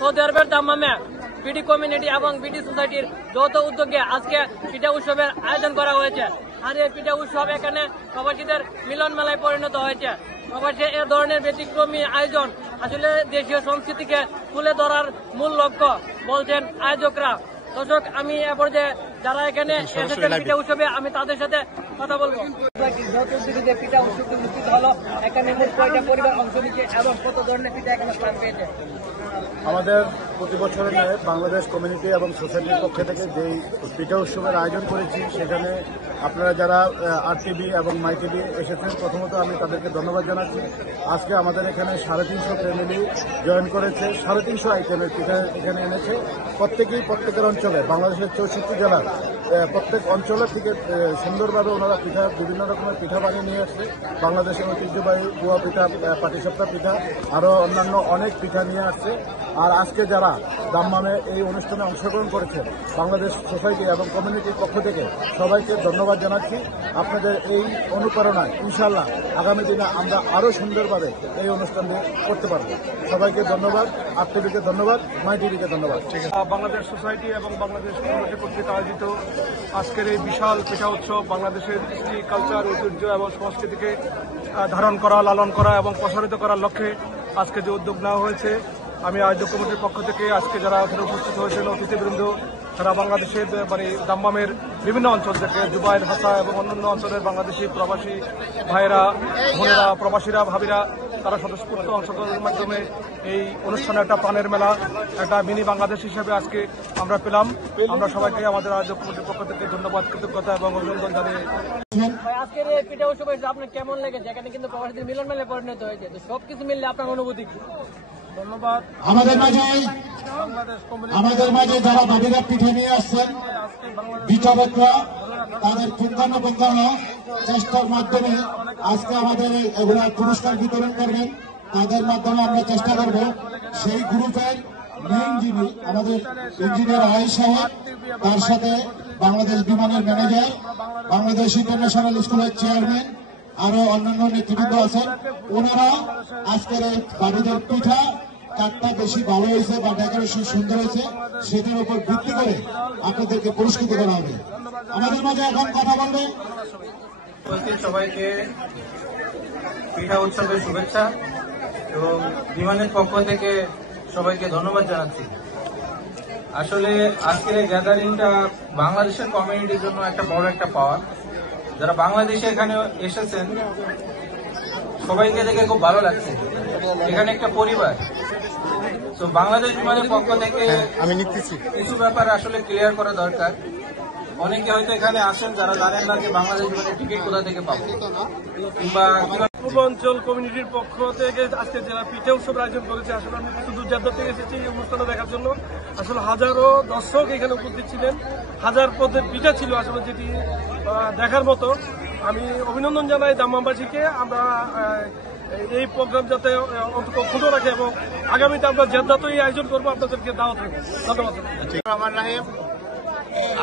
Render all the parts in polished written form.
Saudi আরবের দাম্মামে BD community এবং BD সোসাইটির যৌথ উদ্যোগে আজকে পিঠা উৎসবের আয়োজন করা হয়েছে। আর এই পিঠা উৎসব এখানে প্রবাসীদের মিলন মেলায় পরিণত হয়েছে। প্রবাসী এ ধরনের ব্যতিক্রমী আয়োজন আসলে দেশীয় সংস্কৃতিকে তুলে ধরার মূল লক্ষ্য বলছেন আয়োজকরা। দর্শক, আমি এ পর্যায়ে যারা এখানে এসেছেন পিঠা উৎসবে, আমি তাদের সাথে কথা বলবো। পিঠা উৎসবটি অনুষ্ঠিত হলো, এখানে মোট কয়টা পরিবার অংশ নিচ্ছে এবং কত ধরনের পিঠা এখানে স্থান পেয়েছে? আমাদের প্রতি বছরের ন্যায় বাংলাদেশ কমিউনিটি এবং সোসাইটির পক্ষ থেকে যেই পিঠা উৎসবের আয়োজন করেছি, সেখানে আপনারা যারা RTV এবং মাই টিভি এসেছেন, প্রথমত আমি তাদেরকে ধন্যবাদ জানাচ্ছি। আজকে আমাদের এখানে 350 ফ্যামিলি জয়েন করেছে, 350 আইটেমের পিঠা এখানে এনেছে। প্রত্যেকের অঞ্চলে, বাংলাদেশের 64 জেলার প্রত্যেক অঞ্চলের থেকে সুন্দরভাবে ওনারা পিঠা, বিভিন্ন রকমের পিঠা বানিয়ে নিয়ে আসছে। বাংলাদেশের ঐতিহ্যবাহী গুয়া পিঠা, পাটিসাপটা পিঠা, আরও অন্যান্য অনেক পিঠা নিয়ে আসছে। আর আজকে যারা দাম্মামে এই অনুষ্ঠানে অংশগ্রহণ করেছেন, বাংলাদেশ সোসাইটি এবং কমিউনিটির পক্ষ থেকে সবাইকে ধন্যবাদ জানাচ্ছি। আপনাদের এই অনুপ্রেরণায় ইনশাআল্লাহ আগামী দিনে আমরা আরও সুন্দরভাবে এই অনুষ্ঠানটি করতে পারব। সবাইকে ধন্যবাদ, RTVকে ধন্যবাদ, মাই টিভিকে ধন্যবাদ। বাংলাদেশ সোসাইটি এবং বাংলাদেশ কমিউনিটি কর্তৃক আয়োজিত আজকের এই বিশাল পিঠা উৎসব বাংলাদেশের কৃষ্টি, কালচার, ঐতিহ্য এবং সংস্কৃতিকে ধারণ করা, লালন করা এবং প্রসারিত করার লক্ষ্যে আজকে যে উদ্যোগ নেওয়া হয়েছে, আমি আয়োজক কমিটির পক্ষ থেকে আজকে যারা এখানে উপস্থিত হয়েছেন অতিথিবৃন্দ, সারা বাংলাদেশের দাম্মামের বিভিন্ন অঞ্চল থেকে, জুবাইল, হাসা এবং অন্যান্য অঞ্চলের বাংলাদেশি প্রবাসী ভাইয়েরা, বোনেরা, প্রবাসীরা, ভাবিরা, তারা স্বতঃস্ফূর্ত অংশগ্রহণের মাধ্যমে এই অনুষ্ঠানে একটা প্রাণের মেলা, একটা মিনি বাংলাদেশ হিসেবে আজকে আমরা পেলাম। আমরা সবাইকে আমাদের আয়োজক কমিটির পক্ষ থেকে ধন্যবাদ, কৃতজ্ঞতা এবং অভিনন্দন জানিয়ে। আজকের এই পিঠা উৎসবে আপনার কেমন লেগেছে? এখানে কিন্তু প্রবাসীদের মিলন মেলায় পরিণত হয়েছে, তো সবকিছু মিললে আপনার অনুভূতি কি? ধন্যবাদ। আমাদের মাঝে যারা দাবিদার পিঠে নিয়ে আসছেন, বিচারকরা তাদের পুঙ্খানুপুঙ্খানু চেষ্টার মাধ্যমে আজকে আমাদের এগুলা পুরস্কার বিতরণ করবেন। তাদের মাধ্যমে আমরা চেষ্টা করব সেই গ্রুপের মেইন যিনি আমাদের ইঞ্জিনিয়ার আয়েশ সাহেব, তার সাথে বাংলাদেশ বিমানের ম্যানেজার, বাংলাদেশ ইন্টারন্যাশনাল স্কুলের চেয়ারম্যান, আরো অন্যান্য নেতৃবৃন্দ আছেন। ওনারা আজকের এই দাবিদার পিঠা কাঠটা বেশি ভালো হয়েছে বা ডেকোরেশন সুন্দর হয়েছে, সেটার উপর ভিত্তি করে আপনাদেরকে পুরস্কৃত করা হবে। আমাদের মাঝে এখন কথা বলবে সবাইকে পিঠা উৎসবের শুভেচ্ছা এবং বিমানের পক্ষ থেকে সবাইকে ধন্যবাদ জানাচ্ছি। আসলে আজকের এই গ্যাদারিংটা বাংলাদেশের কমিউনিটির জন্য একটা বড় একটা পাওয়া। যারা বাংলাদেশে এখানে এসেছেন সবাইকে দেখে খুব ভালো লাগছে। এখানে একটা পরিবার। তো বাংলাদেশ বিমানের পক্ষ থেকে আমি নিতেছি কিছু ব্যাপার আসলে ক্লিয়ার করা দরকার। অনেকে হয়তো এখানে আসেন যারা জানেন না যে বাংলাদেশ বিমানের টিকিট কোথা থেকে পাবো, কিংবা পূর্বাঞ্চল কমিউনিটির পক্ষ থেকে আজকে যারা পিঠা উৎসবের আয়োজন করেছে, আসলে আমি শুধু জেদ্দা থেকে এসেছি এই অনুষ্ঠানটা দেখার জন্য। আসলে হাজারো দর্শক এখানে উপস্থিত ছিলেন, হাজার পদের পিঠা ছিল আসলে, যেটি দেখার মতো। আমি অভিনন্দন জানাই দাম্মামবাসীকে। আমরা এই প্রোগ্রাম যাতে অন্তত ক্ষুদ্র রাখে এবং আগামীতে আমরা জেদ্দাতেই আয়োজন করবো, আপনাদেরকে দাওয়াত থাকবে। ধন্যবাদ।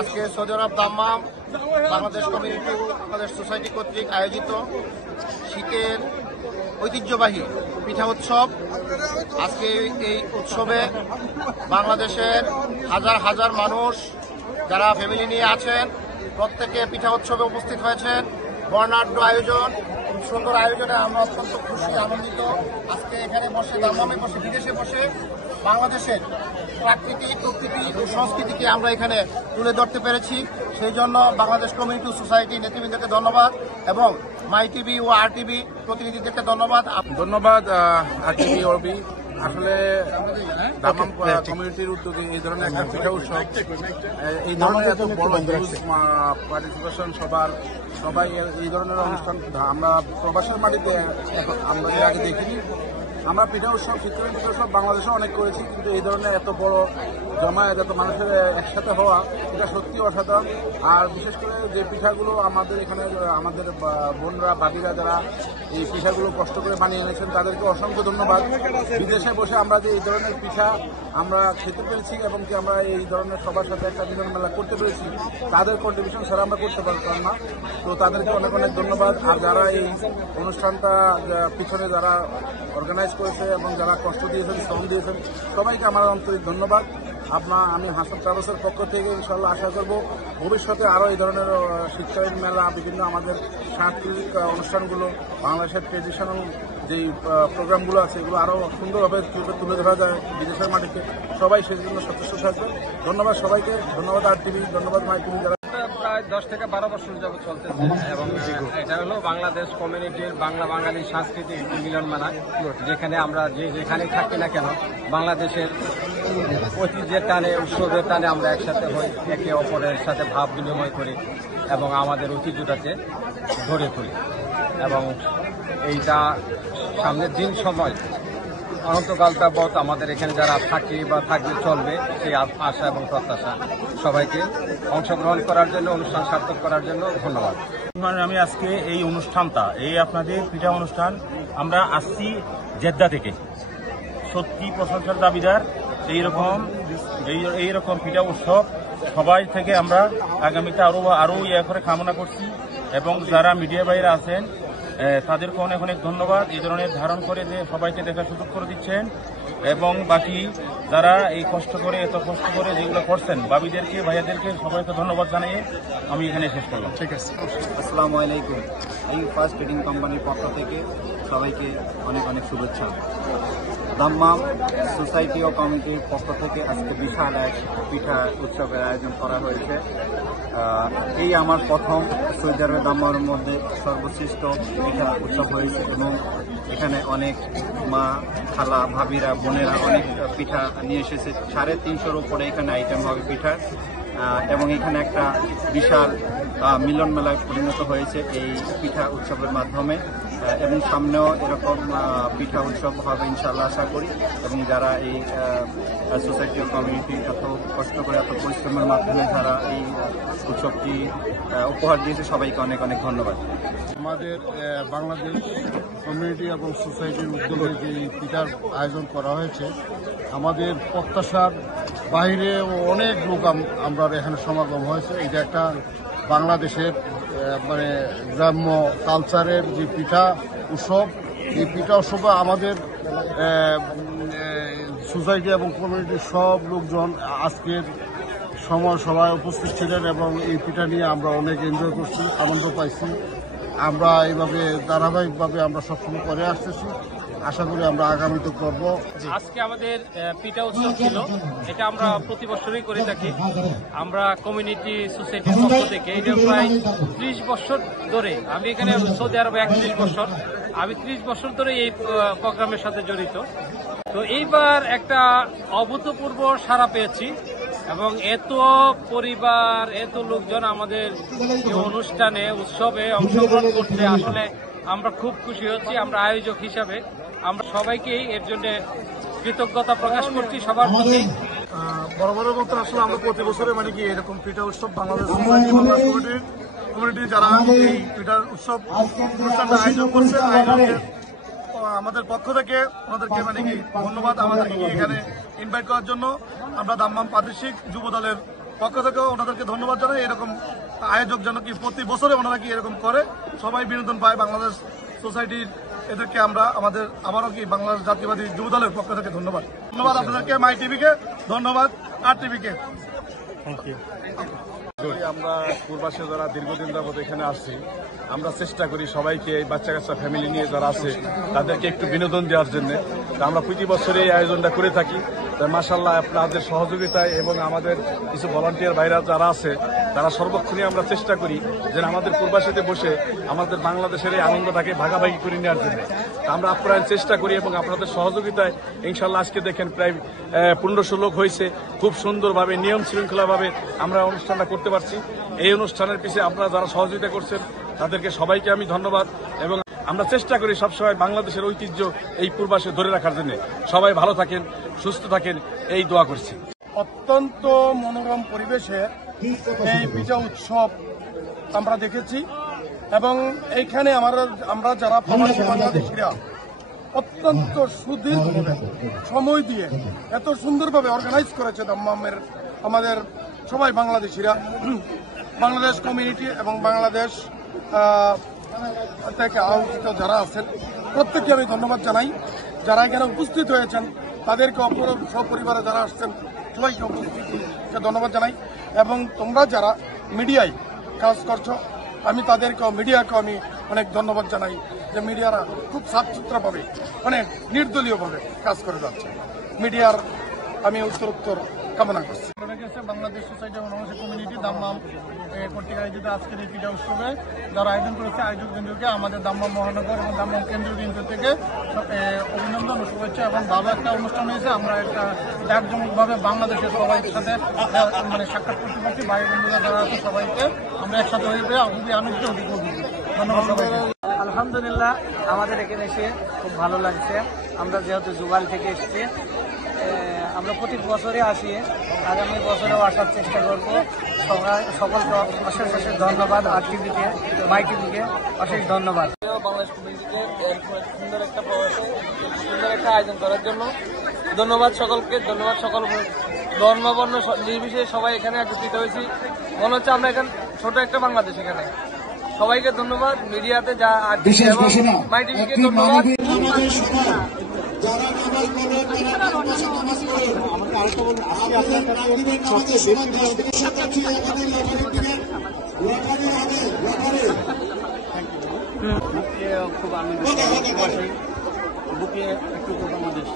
আজকে সৌদি আরব দাম্মাম বাংলাদেশ কমিউনিটি, বাংলাদেশ সোসাইটি কর্তৃক আয়োজিত শীতের ঐতিহ্যবাহী পিঠা উৎসব। আজকে এই উৎসবে বাংলাদেশের হাজার হাজার মানুষ যারা ফ্যামিলি নিয়ে আছেন, প্রত্যেকে পিঠা উৎসবে উপস্থিত হয়েছেন। বর্ণাঢ্য আয়োজন, খুব সুন্দর আয়োজনে আমরা অত্যন্ত খুশি, আনন্দিত। আজকে এখানে বসে, দাম্মামে বসে, বিদেশে বসে বাংলাদেশের প্রকৃতি ও সংস্কৃতিকে আমরা এখানে তুলে ধরতে পেরেছি। সেই জন্য বাংলাদেশ কমিউনিটি সোসাইটি নেতৃবৃন্দকে ধন্যবাদ এবং মাই টিভি ও RTV প্রতিনিধিদেরকে ধন্যবাদ। RTV ওরবি আসলে দাম্মাম কমিউনিটির উদ্যোগে এই ধরনের একটা পিঠা উৎসব, এই ধরনের এত বড় পার্টিসিপেশন সবাই এই ধরনের অনুষ্ঠান আমরা প্রবাসের মাটিতে আমরা আগে দেখিনি। আমরা পিঠা উৎসব, শীতকালীন পিঠা উৎসব বাংলাদেশে অনেক করেছি, কিন্তু এই ধরনের এত বড় জমায়েত, এত মানুষের একসাথে হওয়া, এটা সত্যি অসাধারণ। আর বিশেষ করে যে পিঠাগুলো আমাদের এখানে আমাদের বোনরা, বাবিরা যারা এই পিঠাগুলো কষ্ট করে বানিয়ে এনেছেন, তাদেরকে অসংখ্য ধন্যবাদ। বিদেশে বসে আমরা যে এই ধরনের পিঠা আমরা খেতে পেরেছি এবং যে আমরা এই ধরনের সবার সাথে একটা মিলন মেলা করতে পেরেছি, তাদের কন্ট্রিবিউশন ছাড়া আমরা করতে পারতাম না। তো তাদেরকে অনেক অনেক ধন্যবাদ। আর যারা এই অনুষ্ঠানটা পিছনে যারা অর্গানাইজ করেছে এবং যারা কষ্ট দিয়েছেন, শ্রম দিয়েছেন, সবাইকে আমার আন্তরিক ধন্যবাদ। আমি হাসান ট্রাভেলসের পক্ষ থেকে ইনশাল্লাহ আশা করব ভবিষ্যতে আরও এই ধরনের শীতকালীন মেলা, বিভিন্ন আমাদের সাংস্কৃতিক অনুষ্ঠানগুলো, বাংলাদেশের ট্রেডিশনাল যেই প্রোগ্রামগুলো আছে এগুলো আরও সুন্দরভাবে তুলে ধরা যায় বিদেশের মাটিতে। সবাই সেই জন্য সচেষ্ট থাকবে। ধন্যবাদ সবাইকে, ধন্যবাদ RTV, ধন্যবাদ MyTV। যারা প্রায় 10 থেকে 12 বছর যাবত চলতেছে এবং এটা হলো বাংলাদেশ কমিউনিটির বাঙালি সাংস্কৃতিক মিলন মেলা, যেখানে আমরা যেখানে থাকি না কেন বাংলাদেশের ঐতিহ্যের টানে, উৎসবের টানে আমরা একসাথে হই, একে অপরের সাথে ভাব বিনিময় করি এবং আমাদের ঐতিহ্যটাকে ধরে তুলি। এবং এইটা সামনের দিন সময় অনন্তকাল যাবৎ আমাদের এখানে যারা থাকি বা থাকলে চলবে, সেই আশা এবং প্রত্যাশা। সবাইকে অংশগ্রহণ করার জন্য, অনুষ্ঠান সার্থক করার জন্য ধন্যবাদ। আমি আজকে এই অনুষ্ঠানটা, এই আপনাদের পিঠা অনুষ্ঠান, আমরা আসছি জেদ্দা থেকে, সত্যি প্রশংসার দাবিদার। এইরকম পিঠা উৎসব সবাই থেকে আমরা আগামীতে আরো ইয়ে করে কামনা করছি। এবং যারা মিডিয়া বাইরে আছেন তাদেরকে অনেক অনেক ধন্যবাদ, এই ধরনের ধারণ করে যে সবাইকে দেখার সুযোগ করে দিচ্ছেন। এবং বাকি যারা এত কষ্ট করে যেগুলো করছেন, ভাবিদেরকে, ভাইয়াদেরকে সবাইকে ধন্যবাদ জানিয়ে আমি এখানে শেষ করলাম। ঠিক আছে। আসসালামু আলাইকুম। এই ফার্স্ট ট্রেডিং কোম্পানির পক্ষ থেকে সবাইকে অনেক অনেক শুভেচ্ছা। দাম্মাম সোসাইটি ও কমিটির পক্ষ থেকে আজকে বিশাল এক পিঠা উৎসবের আয়োজন করা হয়েছে। এই আমার প্রথম সৌদি আরবের দাম্মামের মধ্যে সর্বশ্রেষ্ঠ পিঠা উৎসব হয়েছে এবং এখানে অনেক মা, খালা, ভাবিরা, বোনেরা অনেক পিঠা নিয়ে এসেছে। 350-এর উপরে এখানে আইটেম হবে পিঠার এবং এখানে একটা বিশাল মিলন মেলায় পরিণত হয়েছে এই পিঠা উৎসবের মাধ্যমে। এবং সামনেও এরকম পিঠা উৎসব হবে ইনশাআল্লাহ আশা করি। এবং যারা এই সোসাইটি ও কমিউনিটি এত কষ্ট করে, এত পরিশ্রমের মাধ্যমে যারা এই উৎসবটি উপহার দিয়েছে, সবাইকে অনেক অনেক ধন্যবাদ। আমাদের বাংলাদেশ কমিউনিটি এবং সোসাইটির উদ্যোগে যে পিঠার আয়োজন করা হয়েছে, আমাদের প্রত্যাশার বাইরে অনেক লোক আমরা এখানে সমাগম হয়েছে। এটা একটা বাংলাদেশের মানে গ্রাম্য কালচারের যে পিঠা উৎসব, এই পিঠা উৎসবে আমাদের সোসাইটি এবং কমিউনিটির সব লোকজন আজকের সময় সবাই উপস্থিত ছিলেন এবং এই পিঠা নিয়ে আমরা অনেক এনজয় করছি, আনন্দ পাইছি। আমরা এইভাবে ধারাবাহিকভাবে আমরা সবসময় করে আসতেছি, আশা করি আমরা আগামীতে করব। আজকে আমাদের পিঠা উৎসব ছিল, এটা আমরা প্রতি বছরই করে থাকি। আমরা কমিউনিটি সোসাইটির পক্ষ থেকে এটা প্রায় 30 বছর ধরে, আমি এখানে সৌদি আরবে 31 বছর, আমি 30 বছর ধরে এই প্রোগ্রামের সাথে জড়িত। তো এইবার একটা অভূতপূর্ব সাড়া পেয়েছি এবং এত পরিবার, এত লোকজন আমাদের অনুষ্ঠানে, উৎসবে অংশগ্রহণ করতে আসলে আমরা খুব খুশি হচ্ছি। আমরা আয়োজক হিসাবে আমরা সবাইকেই এর জন্য কৃতজ্ঞতা প্রকাশ করছি সবার প্রতি। বরাবরের মতো আসলে আমরা প্রতি বছরে মানে কি এরকম পিঠা উৎসব বাংলাদেশ সোসাইটি, বাংলাদেশ কমিউনিটি যারা এই পিঠার উৎসব অনুষ্ঠানটা আয়োজন করছে, আমাদের পক্ষ থেকে ওনাদেরকে মানে কি ধন্যবাদ। আমাদেরকে এখানে ইনভাইট করার জন্য আমরা দাম্মাম প্রাদেশিক যুব দলের পক্ষ থেকে ওনাদেরকে ধন্যবাদ জানাই। এরকম আয়োজক যেন কি প্রতি বছরে ওনারা কি এরকম করে, সবাই বিনোদন পায়। বাংলাদেশ সোসাইটির এদেরকে আমরা আবারও কি বাংলাদেশ জাতীয়বাদী যুব দলের পক্ষ থেকে ধন্যবাদ। আপনাদেরকে, MyTV-কে ধন্যবাদ, RTV-কে। আমরা পূর্বাসে যারা দীর্ঘদিন যাবত এখানে আসছি, আমরা চেষ্টা করি সবাইকে, এই বাচ্চা কাচ্চা ফ্যামিলি নিয়ে যারা আছে তাদেরকে একটু বিনোদন দেওয়ার জন্য। আমরা প্রতি বছরে এই আয়োজনটা করে থাকি। মাশাআল্লাহ, আপনাদের সহযোগিতায় এবং আমাদের কিছু ভলান্টিয়ার ভাইরা যারা আছে, তারা সর্বক্ষণই আমরা চেষ্টা করি যে আমাদের পূর্বাসীতে বসে আমাদের বাংলাদেশের এই আনন্দটাকে ভাগাভাগি করে নেওয়ার জন্য আমরা আপ্রাণ চেষ্টা করি। এবং আপনাদের সহযোগিতায় ইনশাআল্লাহ আজকে দেখেন প্রায় 1500 লোক হয়েছে। খুব সুন্দরভাবে, নিয়ম শৃঙ্খলাভাবে আমরা অনুষ্ঠানটা করতে পারছি। এই অনুষ্ঠানের পিছিয়ে আপনারা যারা সহযোগিতা করছেন তাদেরকে সবাইকে আমি ধন্যবাদ। এবং আমরা চেষ্টা করি সবসময় বাংলাদেশের ঐতিহ্য এই পূর্বাসে ধরে রাখার জন্য। সবাই ভালো থাকেন, সুস্থ থাকেন, এই দোয়া করছি। অত্যন্ত মনোরম পরিবেশে এই পিঠা উৎসব আমরা দেখেছি এবং এইখানে আমরা যারা প্রবাসী বাংলাদেশিরা অত্যন্ত সুদীর্ঘ সময় দিয়ে এত সুন্দরভাবে অর্গানাইজ করেছে দাম্মামের আমাদের সবাই বাংলাদেশিরা, বাংলাদেশ কমিউনিটি এবং বাংলাদেশ থেকে আয়োজিত যারা আছেন প্রত্যেককে আমি ধন্যবাদ জানাই। যারা এখানে উপস্থিত হয়েছেন তাদেরকে সপরিবারে যারা আসছেন সবাইকে উপস্থিতিকে ধন্যবাদ জানাই। এবং তোমরা যারা মিডিয়ায় কাজ করছো আমি তাদেরকেও মিডিয়াকেও আমি অনেক ধন্যবাদ জানাই যে মিডিয়ারা খুব সাফসুতরাভাবে অনেক নির্দলীয়ভাবে কাজ করে যাচ্ছে। মিডিয়ার আমি উত্তরোত্তর কামনা করছি। বাংলাদেশ সোসাইটি এবং বাংলাদেশ কমিউনিটি দাম্মাম কর্তৃক আয়োজিত আজকের এই পিঠা উৎসবে যারা আয়োজন করেছে আয়োজক কেন্দ্রকে আমাদের দাম্মাম মহানগর এবং দাম্মাম কেন্দ্রীয় কেন্দ্র থেকে অভিনন্দন ও শুভেচ্ছা। এবং ভালো একটা অনুষ্ঠান হয়েছে। আমরা একটা জাঁকজমকভাবে বাংলাদেশের সবাই সাথে সাক্ষাৎ করতে পারছি। ভাই বন্ধুরা যারা আছে সবাইকে আমরা একসাথে হয়ে খুবই আনন্দিত ধন্যবাদ সবাইকে। আলহামদুলিল্লাহ, আমাদের এখানে এসে খুব ভালো লাগছে। আমরা যেহেতু জুগাল থেকে এসেছি, আমরা প্রতি বছরে আসি, আগামী বছরেও আসার চেষ্টা করবো। সকলকে অশেষ অশেষ ধন্যবাদ। আর টিভিকে, মাই টিভিকে অশেষ ধন্যবাদ। বাংলাদেশ কমিউনিটিতে সুন্দর একটা প্রবাসে সুন্দর একটা আয়োজন করার জন্য ধন্যবাদ সকলকে। ধন্যবাদ সকল ধর্ম বর্ণ নির্বিশেষে সবাই এখানে একত্রিত হয়েছি। মনে হচ্ছে আমরা এখানে ছোট একটা বাংলাদেশ। এখানে সবাইকে ধন্যবাদ। মিডিয়াতে যা মাই টিভিকে ধন্যবাদ। খুব আনন্দ বুকে একটু বাংলাদেশ,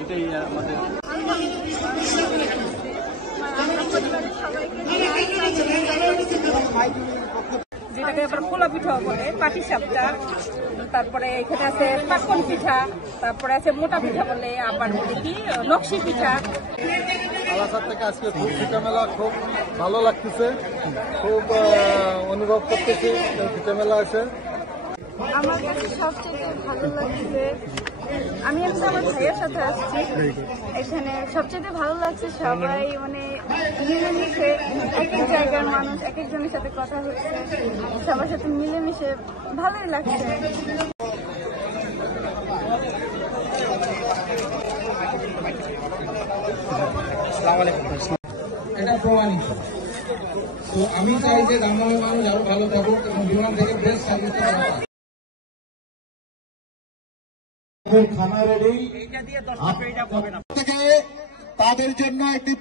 এটাই আমাদের। যেটাকে আবার খোলা পিঠাও বলে, পাটি সাপটা, তারপরে এখানে আছে পাকন পিঠা, তারপরে আছে মোটা পিঠা বলে, আবার কি নকশি পিঠা। আলাসার থেকে আজকে খুব পিঠা মেলা খুব ভালো লাগতেছে, খুব অনুভব করতেছি পিঠা মেলা আছে। আমার কাছে সবচেয়ে ভালো লাগছে, আমি এখন আমার ভাইয়ের সাথে আসছি। এখানে সবচেয়ে ভালো লাগছে সবাই মিলেমিশে, এক এক জায়গার মানুষ এক একজনের সাথে কথা হচ্ছে, সবার সাথে মিলেমিশে ভালোই লাগছে। এটা প্রমাণিত। তো আমি চাই যে দামদামের মানুষ আরো ভালো থাকুক এবং বিমান থেকে বেস্ট সার্ভিস খানা রেডি থেকে তাদের জন্য একটি